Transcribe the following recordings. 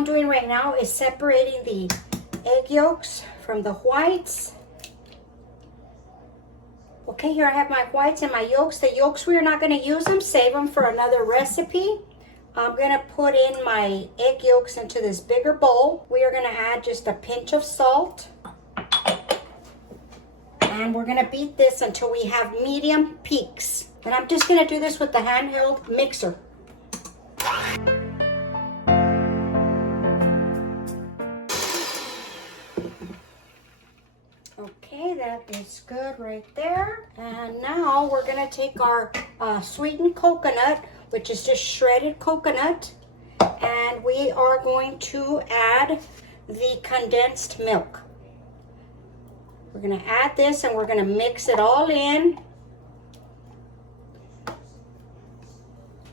I'm doing right now is separating the egg yolks from the whites. Okay, here I have my whites and my yolks. The yolks, we're not going to use them. Save them for another recipe. I'm going to put in my egg yolks into this bigger bowl. We are going to add just a pinch of salt. And we're going to beat this until we have medium peaks. And I'm just going to do this with the handheld mixer. Okay, that is good right there. And now we're going to take our sweetened coconut, which is just shredded coconut, and we are going to add the condensed milk. We're going to add this and we're going to mix it all in.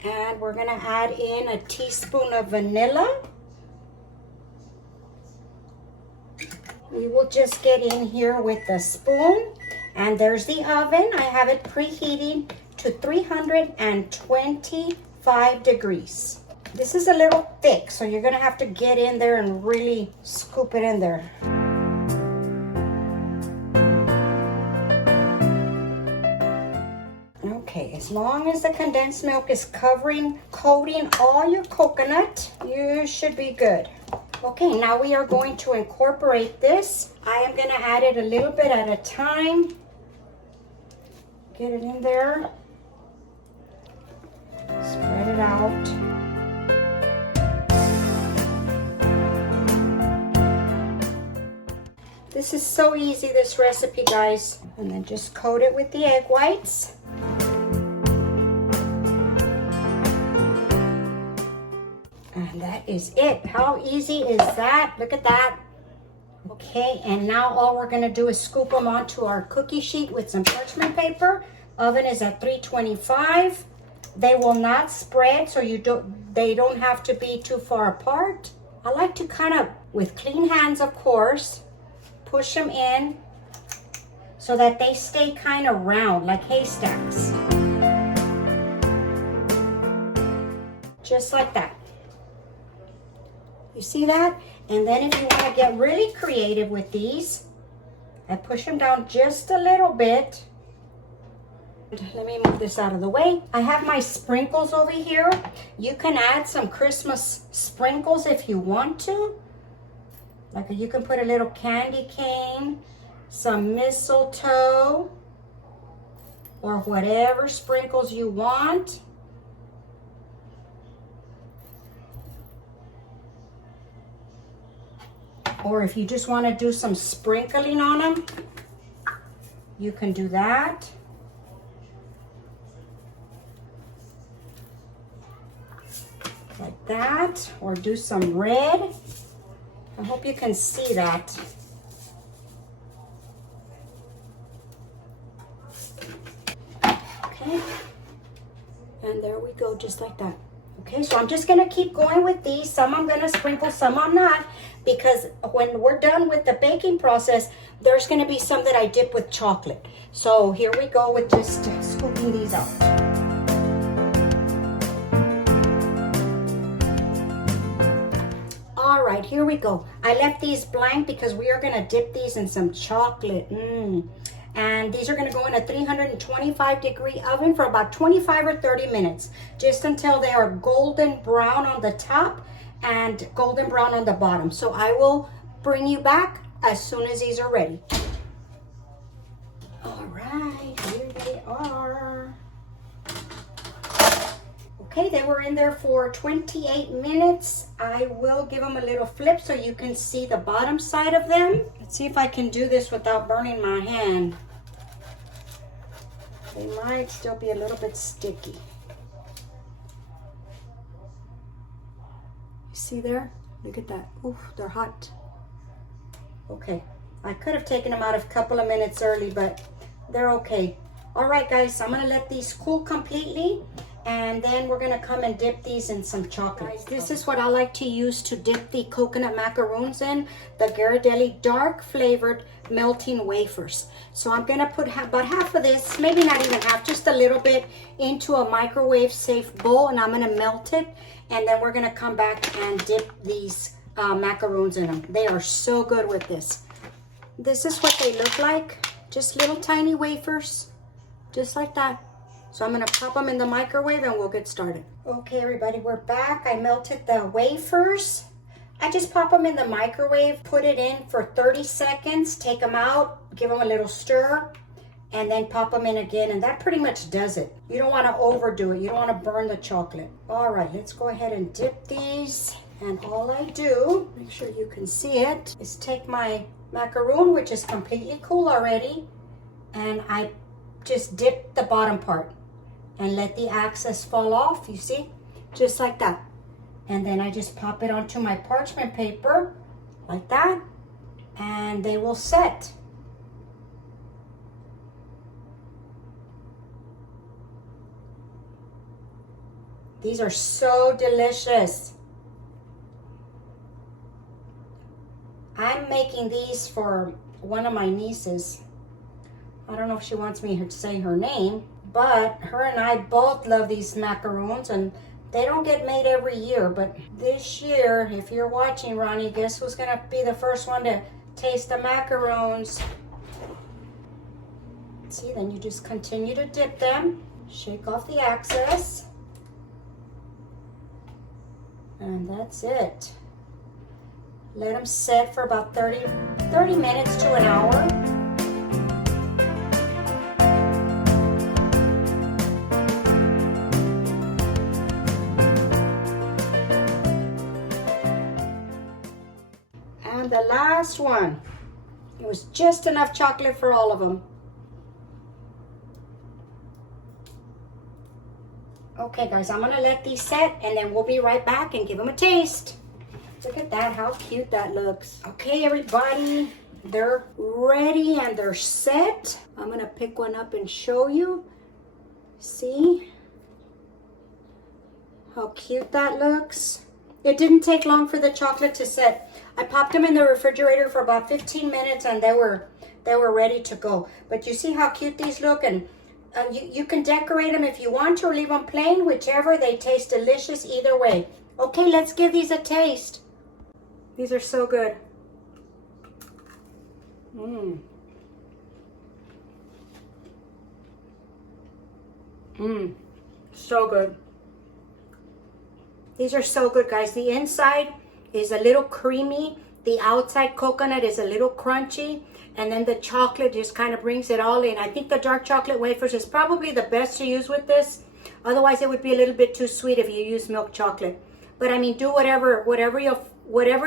And we're going to add in a teaspoon of vanilla. We will just get in here with a spoon. And there's the oven. I have it preheating to 325 degrees. This is a little thick, so you're going to have to get in there and really scoop it in there. Okay, as long as the condensed milk is coating all your coconut, you should be good. Okay, now we are going to incorporate this. I am going to add it a little bit at a time. Get it in there. Spread it out. This is so easy, this recipe, guys. And then just coat it with the egg whites. And that is it. How easy is that? Look at that. Okay, and now all we're going to do is scoop them onto our cookie sheet with some parchment paper. Oven is at 325. They will not spread, so they don't have to be too far apart. I like to kind of, with clean hands of course, push them in so that they stay kind of round like haystacks. Just like that. You see that? And then if you want to get really creative with these, I push them down just a little bit. Let me move this out of the way. I have my sprinkles over here. You can add some Christmas sprinkles if you want to. Like you can put a little candy cane, some mistletoe, or whatever sprinkles you want. Or if you just want to do some sprinkling on them, you can do that. Like that. Or do some red. I hope you can see that. Okay. And there we go, just like that. Okay, so I'm just going to keep going with these. Some I'm going to sprinkle, some I'm not. Because when we're done with the baking process, there's going to be some that I dip with chocolate. So here we go with just scooping these out. All right, here we go. I left these blank because we are going to dip these in some chocolate. And these are going to go in a 325 degree oven for about 25 or 30 minutes. Just until they are golden brown on the top and golden brown on the bottom. So I will bring you back as soon as these are ready. All right, here they are. Okay, they were in there for 28 minutes. I will give them a little flip so you can see the bottom side of them. Let's see if I can do this without burning my hand. They might still be a little bit sticky. See there? Look at that. Ooh, they're hot. Okay. I could have taken them out a couple of minutes early, but they're okay. All right, guys. I'm going to let these cool completely. And then we're going to come and dip these in some chocolate. Guys, this is what I like to use to dip the coconut macaroons in. The Ghirardelli dark flavored melting wafers. So I'm going to put about half of this, maybe not even half, just a little bit into a microwave safe bowl. And I'm going to melt it. And then we're going to come back and dip these macaroons in them. They are so good with this. This is what they look like. Just little tiny wafers, just like that. So I'm gonna pop them in the microwave and we'll get started. Okay, everybody, we're back. I melted the wafers. I just pop them in the microwave, put it in for 30 seconds, take them out, give them a little stir, and then pop them in again, and that pretty much does it. You don't want to overdo it. You don't want to burn the chocolate. All right, let's go ahead and dip these. And all I do, make sure you can see it, is take my macaroon, which is completely cool already, and I just dip the bottom part and let the excess fall off, you see? Just like that. And then I just pop it onto my parchment paper, like that, and they will set. These are so delicious. I'm making these for one of my nieces. I don't know if she wants me to say her name, but her and I both love these macaroons, and they don't get made every year. But this year, if you're watching, Ronnie, guess who's gonna be the first one to taste the macaroons? See, then you just continue to dip them, shake off the excess, and that's it. Let them set for about 30 minutes to an hour. And the last one, it was just enough chocolate for all of them. Okay guys, I'm gonna let these set and then we'll be right back and give them a taste. Look at that, how cute that looks. Okay everybody, they're ready and they're set. I'm gonna pick one up and show you. See how cute that looks? It didn't take long for the chocolate to set. I popped them in the refrigerator for about 15 minutes and they were ready to go. But you see how cute these look, and you can decorate them if you want to or leave them plain, whichever. They taste delicious either way. Okay, let's give these a taste. These are so good. So good. These are so good, guys. The inside is a little creamy. The outside coconut is a little crunchy. And then the chocolate just kind of brings it all in. I think the dark chocolate wafers is probably the best to use with this. Otherwise, it would be a little bit too sweet if you use milk chocolate. But I mean, do whatever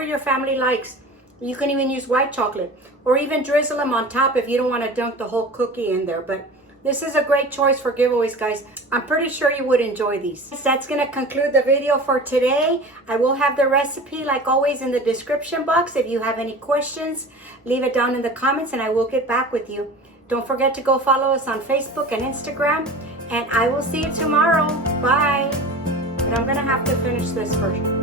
your family likes. You can even use white chocolate, or even drizzle them on top if you don't want to dunk the whole cookie in there. But this is a great choice for giveaways, guys. I'm pretty sure you would enjoy these. That's going to conclude the video for today. I will have the recipe, like always, in the description box. If you have any questions, leave it down in the comments and I will get back with you. Don't forget to go follow us on Facebook and Instagram. And I will see you tomorrow. Bye. But I'm going to have to finish this first.